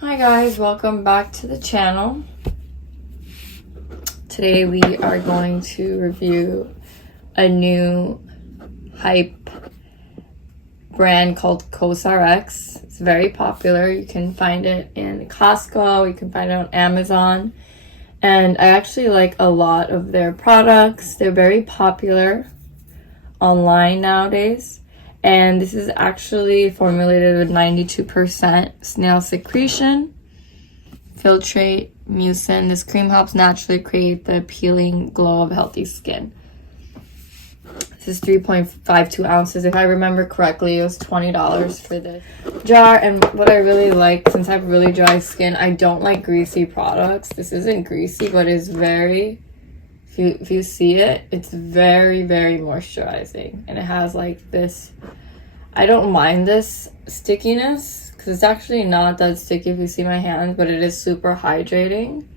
Hi guys, welcome back to the channel. Today we are going to review a new hype brand called Cosrx. It's very popular. You can find it in Costco, you can find it on Amazon, and I actually like a lot of their products. They're very popular online nowadays. And this is actually formulated with 92% snail secretion, filtrate, mucin. This cream helps naturally create the appealing glow of healthy skin. This is 3.52 ounces. If I remember correctly, it was $20 for this jar. And what I really like, since I have really dry skin, I don't like greasy products. This isn't greasy, but it's very... If you see it, it's very, very moisturizing. And it has like this, I don't mind this stickiness because it's actually not that sticky if you see my hands, but it is super hydrating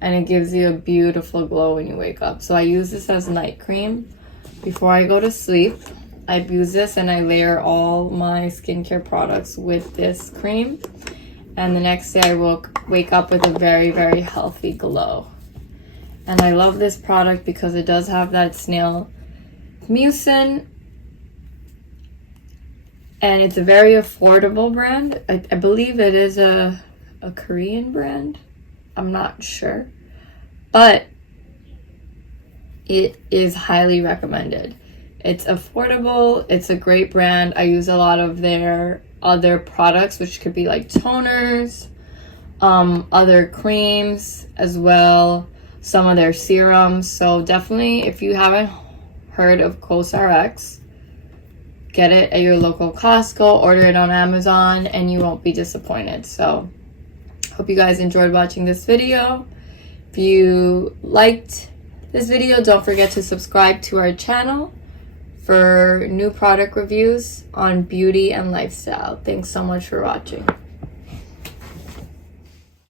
and it gives you a beautiful glow when you wake up. So I use this as night cream before I go to sleep. I use this and I layer all my skincare products with this cream. And the next day I will wake up with a very, very healthy glow. And I love this product because it does have that snail mucin. And it's a very affordable brand. I believe it is a Korean brand. I'm not sure. But it is highly recommended. It's affordable. It's a great brand. I use a lot of their other products, which could be like toners, other creams as well. Some of their serums. So definitely, if you haven't heard of Cosrx, get it at your local Costco, order it on Amazon, and you won't be disappointed. So hope you guys enjoyed watching this video. If you liked this video, don't forget to subscribe to our channel for new product reviews on beauty and lifestyle. Thanks so much for watching.